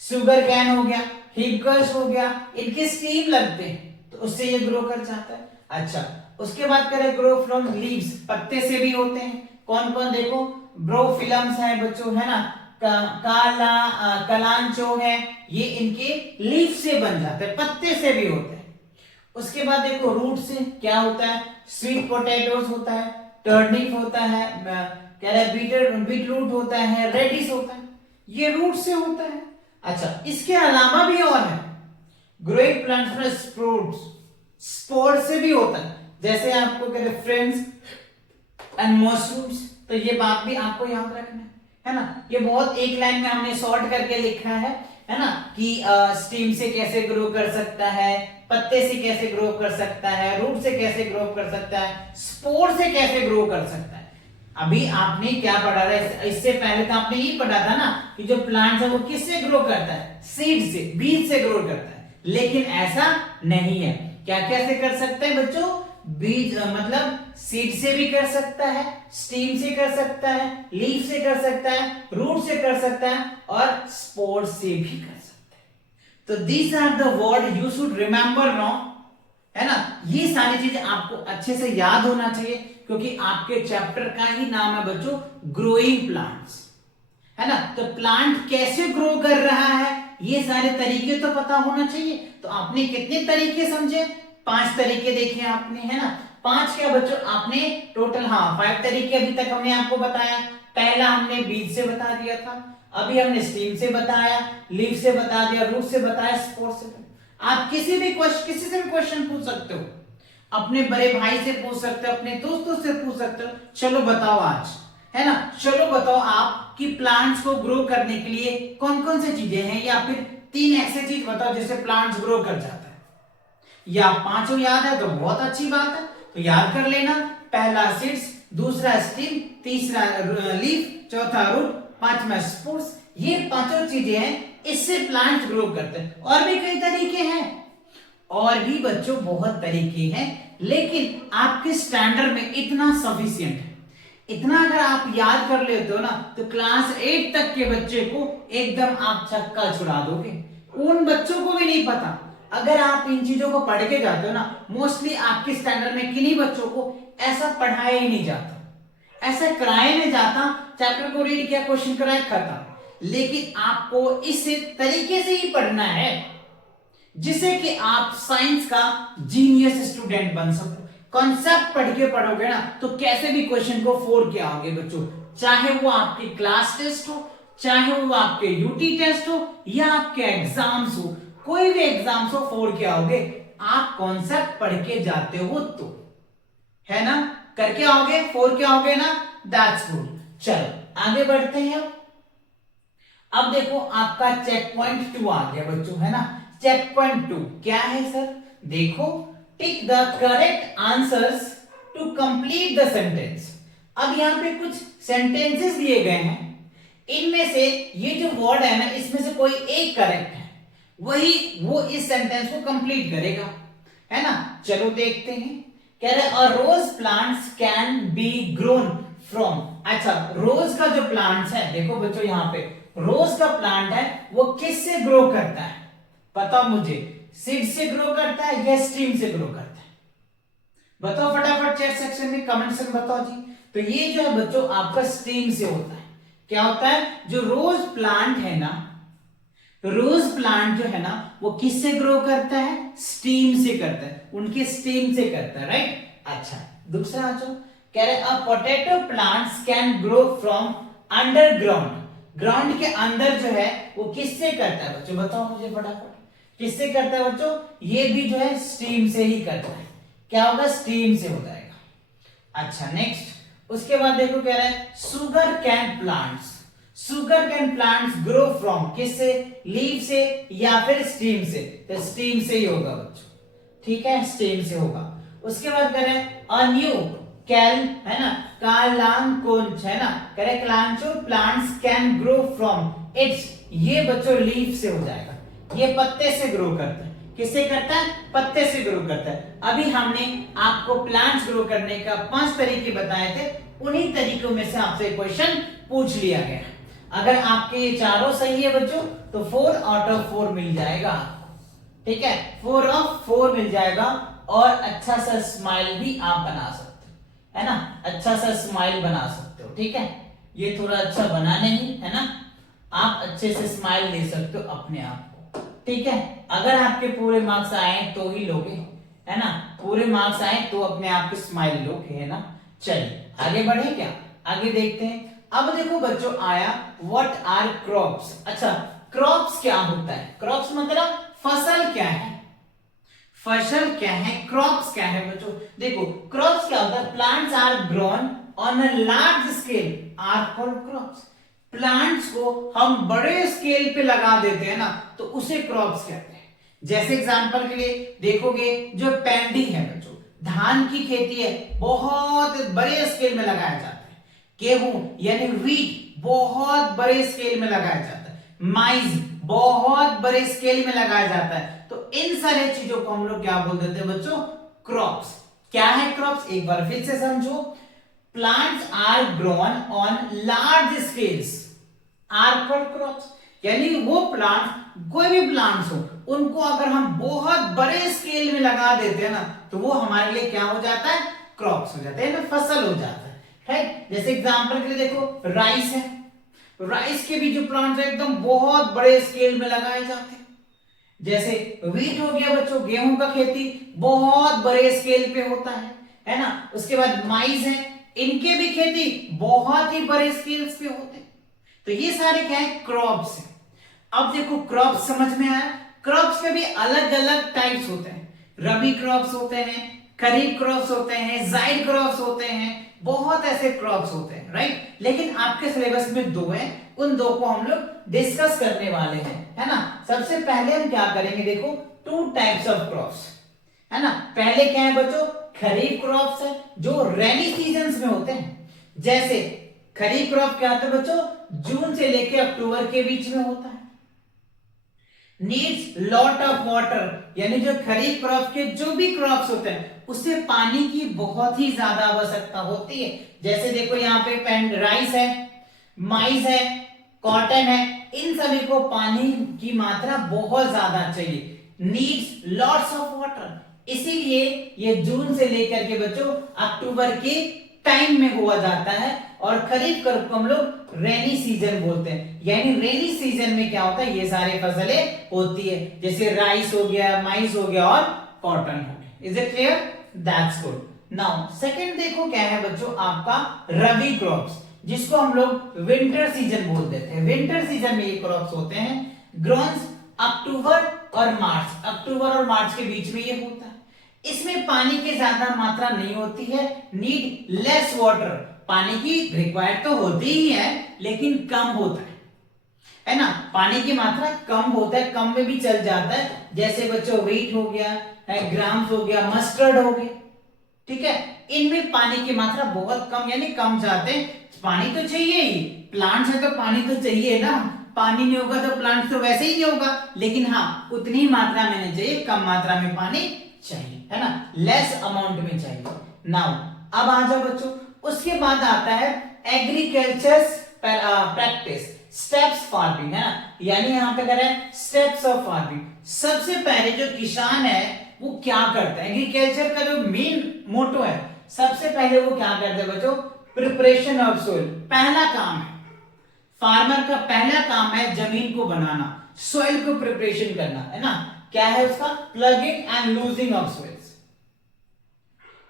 शुगर कैन हो गया, हिबिस्कस हो गया, इनके स्टीम लगते हैं तो उससे ये ग्रो कर जाता है। अच्छा उसके बाद करें ग्रो फ्रॉम लीव्स, पत्ते से भी होते हैं। कौन कौन देखो, ब्रोफिलम्स है बच्चों, है ना, कलांचो है, ये इनके लीफ से बन जाते हैं, पत्ते से भी होते हैं। उसके बाद देखो रूट से क्या होता है, स्वीट पोटैटोज होता है, टर्निप होता है, कह रहा है बीट रूट होता है, रेडिश होता है, ये रूट से होता है। अच्छा, इसके अलावा भी और है, ग्रोइंग प्लांट्स में स्प्रोट्स, स्पोर से भी होता है, जैसे आपको कह रहे फ्रेंड्स एंड मशरूम्स। तो ये बात भी आपको याद रखना है ना। ये बहुत एक लाइन में हमने शॉर्ट करके लिखा है ना, कि स्टीम से कैसे ग्रो कर सकता है, पत्ते से कैसे ग्रो कर सकता है, रूट से कैसे ग्रो कर सकता है, स्पोर से कैसे ग्रो कर सकता है। अभी आपने क्या पढ़ा था, इससे पहले तो आपने ये पढ़ा था ना कि जो प्लांट है वो किससे ग्रो करता है, सीड से, बीज से ग्रो करता है। लेकिन ऐसा नहीं है। क्या कैसे कर सकते हैं बच्चों, बीज मतलब सीड से भी कर सकता है, स्टीम से कर सकता है, लीफ से कर सकता है, रूट से कर सकता है और स्पोर से भी कर सकता है। तो these are the word you should remember now, है ना। ये सारी चीजें आपको अच्छे से याद होना चाहिए, क्योंकि आपके चैप्टर का ही नाम है बच्चों ग्रोइंग प्लांट्स, है ना। तो प्लांट कैसे ग्रो कर रहा है, ये सारे तरीके तो पता होना चाहिए। तो आपने कितने तरीके समझे, 5 तरीके देखे आपने, है ना। 5 क्या बच्चों, आपने टोटल 5 तरीके अभी तक हमने आपको बताया। पहला हमने बीज से बता दिया था, अभी हमने स्टीम से बताया, लीफ से बता दिया, रूट से बताया, स्पोर से। आप किसी से भी क्वेश्चन पूछ सकते हो, अपने बड़े भाई से पूछ सकते हो, अपने दोस्तों से पूछ सकते हो। चलो बताओ आज, है ना, चलो बताओ आप कि प्लांट्स को ग्रो करने के लिए कौन कौन सी चीजें हैं, या फिर 3 ऐसे चीज बताओ जिससे प्लांट्स ग्रो कर जाता है। या 5 याद है तो बहुत अच्छी बात है, तो याद कर लेना। पहला सीड्स, दूसरा स्टीम, तीसरा लीफ, चौथा रूट, 5वां स्पोर्स। ये 5 चीजें हैं, इससे प्लांट ग्रो करते हैं। और भी कई तरीके हैं, और भी बच्चों बहुत तरीके हैं, लेकिन आपके स्टैंडर्ड में इतना सफिशिएंट है। इतना अगर आप याद कर लेते हो ना, तो क्लास 8 तक के बच्चे को एकदम आप छक्का छुड़ा दोगे। उन बच्चों को भी नहीं पता, अगर आप इन चीजों को पढ़ के जाते हो ना, मोस्टली आपके स्टैंडर्ड में किन्हीं बच्चों को ऐसा पढ़ाया ही नहीं जाता, ऐसा कराया नहीं जाता। चैप्टर को रीड किया, क्वेश्चन कराया, खत्म। लेकिन आपको इस तरीके से ही पढ़ना है जिससे कि आप साइंस का जीनियस स्टूडेंट बन सको। कॉन्सेप्ट पढ़ के पढ़ोगे ना, तो कैसे भी क्वेश्चन को फोड़ के आओगे बच्चों, चाहे वो आपके क्लास टेस्ट हो, चाहे वो आपके यूटी टेस्ट हो, या आपके एग्जाम्स हो, कोई भी एग्जाम्स हो, फोड़ के आओगे। आप कॉन्सेप्ट पढ़ के जाते हो तो, है ना, करके आओगे, फोड़ के आओगे ना, दैट्स गुड। चलो आगे बढ़ते हैं। अब देखो आपका चेक पॉइंट 2 आ गया बच्चों, है ना। चेक पॉइंट 2 क्या है सर, देखो, tick the correct answers to complete the sentence. अब यहां पे कुछ सेंटेंसेस दिए गए हैं, इनमें से ये जो वर्ड है ना, इसमें से कोई एक करेक्ट है, वही वो इस सेंटेंस को कंप्लीट करेगा, है ना। चलो देखते हैं। कह रहे a rose plants can be grown from. अच्छा, रोज का जो प्लांट्स है, देखो बच्चों यहाँ पे रोज का प्लांट है, वो किससे ग्रो करता है, बताओ मुझे, सीड से ग्रो करता है या स्टीम से ग्रो करता है, बताओ फटाफट चैट सेक्शन में, कमेंट सेक्शन में बताओ जी। तो ये जो है बच्चों आपका स्टीम से होता है। क्या होता है, जो रोज प्लांट है ना, रोज प्लांट जो है ना, वो किससे ग्रो करता है, स्टीम से करता है, उनके स्टीम से करता है, राइट। अच्छा, दूसरा आ जाओ। कह रहे अ potato plants can grow from underground. Ground के अंदर जो है वो किससे करता है बच्चों, बताओ मुझे फटाफट, किससे करता है बच्चों, ये भी जो है स्टीम से ही करता है। क्या होगा, स्टीम से हो जाएगा। अच्छा नेक्स्ट, उसके बाद देखो कह रहा है sugar cane plants, sugar cane plants grow from, किससे, लीफ से या फिर स्टीम से, तो स्टीम से ही होगा बच्चों, ठीक है, स्टीम से होगा। उसके बाद कह रहे हैं अ न्यू कैल, है ना, कालांकोंच, है ना, कह रहे Kalanchoe plants can grow from its, ये बच्चों लीफ से हो जाएगा, ये पत्ते से ग्रो करता है, किससे करता है, पत्ते से ग्रो करता है। अभी हमने आपको प्लांट्स ग्रो करने का 5 तरीके बताए थे, उन्हीं तरीकों में से आपसे क्वेश्चन पूछ लिया गया। अगर आपके ये चारों सही है बच्चों, तो 4 आउट ऑफ 4 मिल जाएगा, ठीक है, 4 ऑफ 4 मिल जाएगा। और अच्छा सा स्माइल भी आप बना सकते हो, है ना, अच्छा सा स्माइल बना सकते हो, ठीक है। ये थोड़ा अच्छा बना नहीं है ना, आप अच्छे से स्माइल ले सकते हो अपने आप को, ठीक है। अगर आपके पूरे मार्क्स आए तो ही लोगे, है ना, पूरे मार्क्स आए तो अपने आप को स्माइल लोगे, है ना। चलिए आगे बढ़े क्या, आगे देखते हैं। अब देखो बच्चों आया व्हाट आर क्रॉप्स। अच्छा, क्रॉप्स क्या होता है? क्रॉप्स मतलब फसल क्या है, फसल क्या है, क्रॉप्स क्या है बच्चों? देखो क्रॉप्स क्या होता है, plants are grown on a large scale are called crops. Plants को हम बड़े स्केल पे लगा देते हैं ना, तो उसे क्रॉप्स कहते हैं। जैसे एग्जांपल के लिए देखोगे, जो पैडी है बच्चों, धान की खेती है, बहुत बड़े स्केल में लगाया जाता है। गेहूं यानी व्हीट बहुत बड़े स्केल में लगाया जाता है। माइज बहुत बड़े स्केल में लगाया जाता है। तो इन सारे चीजों को हम लोग क्या बोल देते हैं बच्चों? क्रॉप्स। क्या है क्रॉप्स? एक बार फिर से समझो। Plants are grown on large scales are called crops. यानी वो प्लांट, कोई भी प्लांट्स हो, उनको अगर हम बहुत बड़े स्केल में लगा देते हैं ना, तो वो हमारे लिए क्या हो जाता है? क्रॉप्स हो जाते हैं ना, फसल हो जाता है। राइट? जैसे एग्जांपल के लिए देखो राइस है, राइस के भी जो प्लांट्स है एकदम बहुत बड़े स्केल में लगाए जाते हैं। जैसे व्हीट हो गया बच्चों, गेहूं का खेती बहुत बड़े स्केल पे होता है ना। उसके बाद माइज है, इनके भी खेती बहुत ही बड़े स्केल्स पे होते हैं। तो ये सारे क्या है? क्रॉप्स है। अब देखो क्रॉप्स समझ में आया। क्रॉप्स के भी अलग अलग टाइप्स होते हैं। रबी क्रॉप्स होते हैं, खरीफ क्रॉप्स होते हैं, जायद क्रॉप्स होते हैं, बहुत ऐसे क्रॉप्स होते हैं। राइट? लेकिन आपके सिलेबस में दो हैं, उन दो को हम लोग डिस्कस करने वाले हैं, है ना। सबसे पहले हम क्या करेंगे, देखो टू टाइप्स ऑफ क्रॉप्स, है ना। पहले क्या है बच्चों? खरीफ क्रॉप्स है, जो रेनी सीजन्स में होते हैं। जैसे खरीफ क्रॉप क्या होता है बच्चों? जून से लेकर अक्टूबर के बीच में होता है। नीड्स लॉट ऑफ वाटर, यानी जो खरीफ क्रॉप के जो भी क्रॉप्स होते हैं, उससे पानी की बहुत ही ज्यादा आवश्यकता होती है। जैसे देखो यहाँ पे राइस है, माइज है, कॉटन है, इन सभी को पानी की मात्रा बहुत ज्यादा चाहिए। नीड्स लॉट्स ऑफ वाटर, इसीलिए ये जून से लेकर के बच्चों अक्टूबर के टाइम में हुआ जाता है। और खरीफ को हम लोग रेनी सीजन बोलते हैं। यानी रेनी सीजन में क्या होता है? ये सारी फसलें होती है, जैसे राइस हो गया, माइज हो गया और कॉटन हो गया। Is it clear? That's good. Now second देखो क्या है बच्चों, आपका रबी क्रॉप्स, जिसको हम लोग विंटर सीजन बोल देते हैं। विंटर सीजन में ये क्रॉप्स होते हैं, ग्रोन्स अक्टूबर और मार्च, अक्टूबर और मार्च के बीच में ये होता है। इसमें पानी की ज्यादा मात्रा नहीं होती है। नीड लेस वाटर, पानी की रिक्वायर्ड तो होती ही है, लेकिन कम होता है ना। पानी की मात्रा कम होता है, कम में भी चल जाता है। जैसे बच्चों व्हीट हो गया, ग्राम्स हो गया, मस्टर्ड हो गया, ठीक है। इनमें पानी की मात्रा बहुत कम, यानी कम जाते हैं। पानी तो चाहिए ही, प्लांट्स है तो पानी तो चाहिए ना। पानी नहीं होगा तो प्लांट्स तो वैसे ही नहीं होगा, लेकिन हाँ उतनी ही मात्रा में नहीं चाहिए, कम मात्रा में पानी चाहिए, है ना, लेस अमाउंट में चाहिए। नाउ अब आ जाओ बच्चों, उसके बाद आता है एग्रीकल्चर प्रैक्टिस, स्टेप्स फार्मिंग, है ना। यानी यहाँ पे कह रहे हैं स्टेप्स ऑफ फार्मिंग। सबसे पहले जो किसान है वो क्या करता है? एग्रीकल्चर का जो मेन मोटो है, सबसे पहले वो क्या करते हैं बच्चों? प्रिपरेशन ऑफ सोइल, पहला काम है फार्मर का, पहला काम है जमीन को बनाना, सोइल को प्रिपरेशन करना, है ना। क्या है उसका? Ploughing and loosening of soils,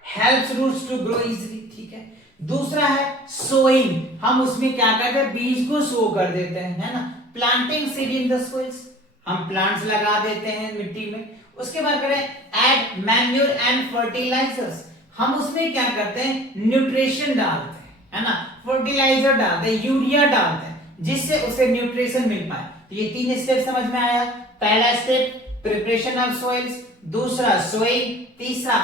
helps roots to grow easily, ठीक है। दूसरा है सोइंग, हम उसमें क्या करते हैं? बीज को सो कर देते हैं, है ना। Planting seed in the soils, हम प्लांट्स लगा देते हैं मिट्टी में। उसके बाद करें एड मैन्योर एंड फर्टिलाइजर्स, हम उसमें क्या करते हैं? न्यूट्रिशन डालते हैं, है ना, फर्टिलाइजर डालते हैं, यूरिया डालते हैं, जिससे उसे न्यूट्रिशन मिल पाए। तो ये तीन स्टेप समझ में आया। पहला स्टेप प्रिपरेशन ऑफ सॉइल्स, दूसरा सोइंग, तीसरा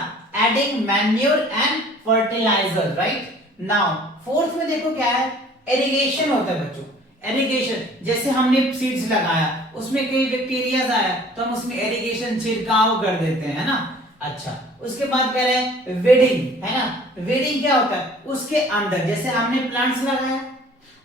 adding manure and fertiliser, right. Now fourth में देखो क्या है? इरिगेशन होता है बच्चों। इरिगेशन, जैसे हमने सीड्स लगाया, उसमें कई बैक्टीरियाज आया, तो हम उसमें इरिगेशन छिड़काव कर देते हैं, है ना। अच्छा, उसके बाद कह रहे हैं वेडिंग, है ना। वेडिंग क्या होता है? उसके अंदर जैसे हमने प्लांट्स लगाया,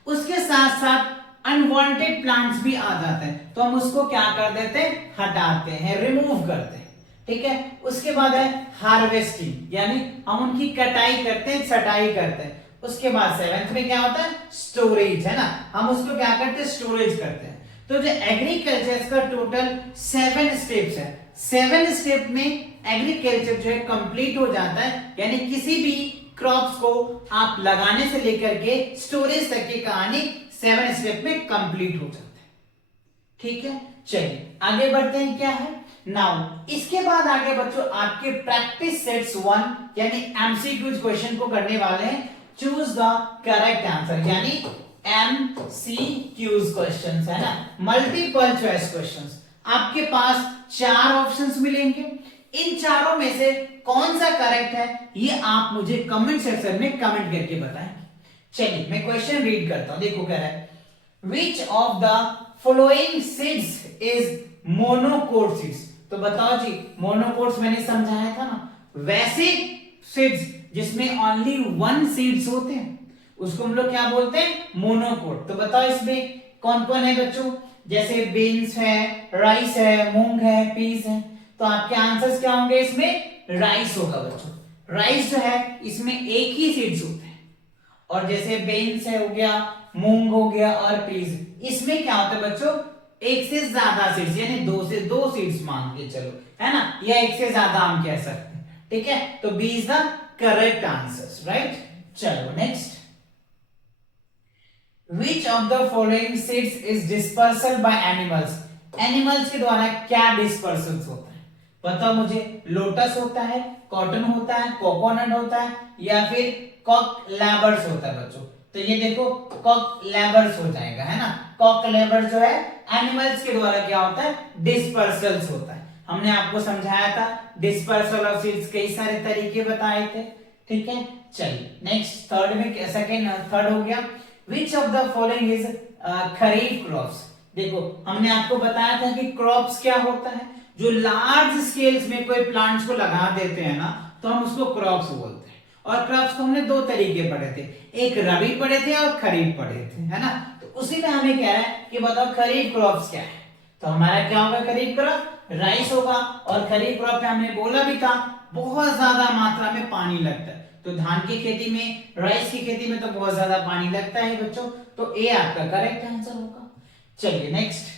उसके साथ साथ अनवांटेड प्लांट्स भी आ जाते हैं, तो हम उसको क्या कर देते हैं? हटाते हैं, रिमूव करते हैं, ठीक है। उसके बाद है हार्वेस्टिंग, यानी हम उनकी कटाई करते हैं, छटाई करते हैं। उसके बाद सेवेंथ में क्या होता है? स्टोरेज, है ना, हम उसको क्या करते हैं? स्टोरेज करते हैं। तो जो एग्रीकल्चर का टोटल 7 स्टेप्स है, 7 स्टेप में एग्रीकल्चर जो है कंप्लीट हो जाता है। यानी किसी भी क्रॉप्स को आप लगाने से लेकर के स्टोरेज तक की कहानी 7 स्टेप में कंप्लीट हो जाता है। ठीक है, चलिए आगे बढ़ते हैं। क्या है नाउ, इसके बाद आगे बच्चों आपके प्रैक्टिस सेट्स 1 यानी एमसीक्यूज क्वेश्चन को करने वाले हैं। चूज द करेक्ट आंसर यानी एमसीक्यूज क्वेश्चंस है ना, मल्टीपल चॉइस क्वेश्चंस। आपके पास 4 ऑप्शंस मिलेंगे, इन चारों में से कौन सा करेक्ट है ये आप मुझे कमेंट सेक्शन में कमेंट करके बताएंगे। चलिए मैं क्वेश्चन रीड करता हूं, देखो कह रहा है which of the following seeds is monocot seeds. तो बताओ जी, मोनोकोट्स मैंने समझाया था ना, वैसे सीड्स जिसमें ओनली 1 सीड्स होते हैं उसको हम लोग क्या बोलते हैं, मोनोकोट। तो बताओ इसमें कौन कौन है बच्चों, जैसे बीन्स है, राइस है, मूंग है, पीस है। तो आपके आंसर्स क्या होंगे, इसमें राइस होगा बच्चों। राइस जो है इसमें एक ही सीड्स होते हैं, और जैसे बीन्स है हो गया, मूंग हो गया और पीस, इसमें क्या होता है बच्चों, एक से ज्यादा सीड्स, यानी 2 से 2 सीड्स मान के चलो, है ना, या एक से ज्यादा हम कह सकते हैं। ठीक है, तो B is the correct answer, right. चलो next, Which of the following seeds is dispersal by animals? Animals के द्वारा क्या डिस्पर्सल होता है, बताओ मुझे। लोटस होता है, कॉटन होता है, कोकोनट होता है, या फिर कॉकलेबर्स होता है बच्चों। तो ये देखो कॉकलेबर्स हो जाएगा, है ना। कॉकलेबर्स जो है एनिमल्स के द्वारा क्या होता है, डिस्पर्सल्स होता है। हमने आपको समझाया था डिस्पर्सल ऑफ सीड्स, कई सारे तरीके बताए थे। ठीक है, चलिए नेक्स्ट, थर्ड में सेकंड थर्ड हो गया, Which of the following is kharif crops. देखो हमने आपको बताया था कि क्रॉप्स क्या होता है, जो लार्ज स्केल्स में कोई प्लांट्स को लगा देते हैं ना, तो हम उसको क्रॉप्स बोलते हैं। और क्रॉप्स को हमने 2 तरीके पढ़े थे, एक रबी पढ़े थे और खरीफ पढ़े थे, है ना। तो उसी में हमें कह रहा है कि बताओ खरीफ क्रॉप्स क्या है। तो हमारा क्या होगा, खरीफ क्रॉप राइस होगा। और खरीफ क्रॉप में हमने बोला भी था बहुत ज्यादा मात्रा में पानी लगता है, तो धान की खेती में, राइस की खेती में तो बहुत ज्यादा पानी लगता है बच्चों, तो ए आपका करेक्ट आंसर होगा। चलिए next,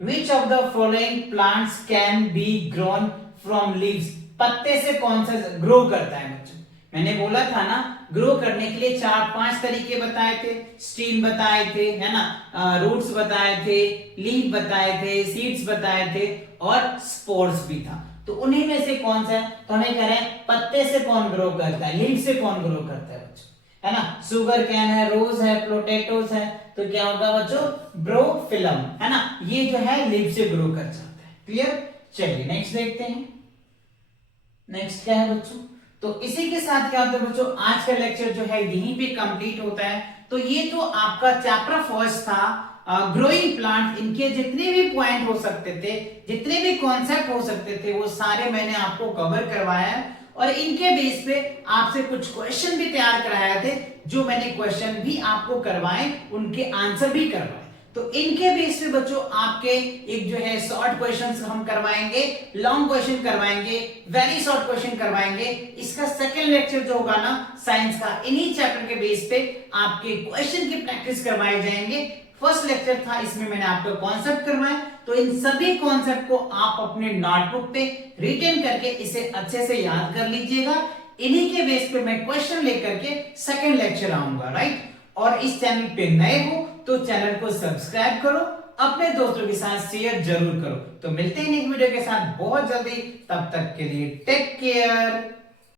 which of the following plants can be grown from leaves. पत्ते से कौन सा ग्रो करता है बच्चों, मैंने बोला था ना ग्रो करने के लिए 4-5 तरीके बताए थे, स्टीम बताए थे, है ना, रूट्स बताए थे, लीफ बताए थे, सीड्स बताए थे और स्पोर्स भी था। तो उन्हीं में से कौन सा है, तो हमें कह रहे हैं पत्ते से कौन ग्रो करता है, लीफ से कौन ग्रो करता है बच्चों, है ना। सुगर कैन है, रोज है, पोटैटोस है, तो क्या होगा बच्चों, ब्रोफिलम, है ना, ये जो है लीफ से ग्रो कर जाता है। क्लियर। चलिए नेक्स्ट देखते हैं, नेक्स्ट क्या है बच्चों। तो इसी के साथ क्या होता है बच्चों, आज का लेक्चर जो है यहीं पे कंप्लीट होता है। तो ये तो आपका चैप्टर फर्स्ट था ग्रोइंग प्लांट, इनके जितने भी पॉइंट हो सकते थे, जितने भी कॉन्सेप्ट हो सकते थे, वो सारे मैंने आपको कवर करवाया है। और इनके बेस पे आपसे कुछ क्वेश्चन भी तैयार कराए थे, जो मैंने क्वेश्चन भी आपको करवाए, उनके आंसर भी करवाए। तो इनके बेस पे बच्चों आपके एक जो है शॉर्ट क्वेश्चंस हम करवाएंगे, लॉन्ग क्वेश्चन करवाएंगे, वेरी शॉर्ट क्वेश्चन करवाएंगे। इसका सेकंड लेक्चर जो होगा ना साइंस का, इन्हीं चैप्टर के बेस पे आपके क्वेश्चन की प्रैक्टिस करवाए जाएंगे। फर्स्ट लेक्चर था, इसमें मैंने आपको कॉन्सेप्ट करवाए, तो इन सभी कॉन्सेप्ट को आप अपने नोटबुक पे रिटन करके इसे अच्छे से याद कर लीजिएगा। इन्हीं के बेस पे मैं क्वेश्चन लेकर के सेकंड लेक्चर आऊंगा, राइट। और इस चैनल पे नए हो तो चैनल को सब्सक्राइब करो, अपने दोस्तों के साथ शेयर जरूर करो। तो मिलते हैं नेक्स्ट वीडियो के साथ बहुत जल्दी, तब तक के लिए टेक केयर।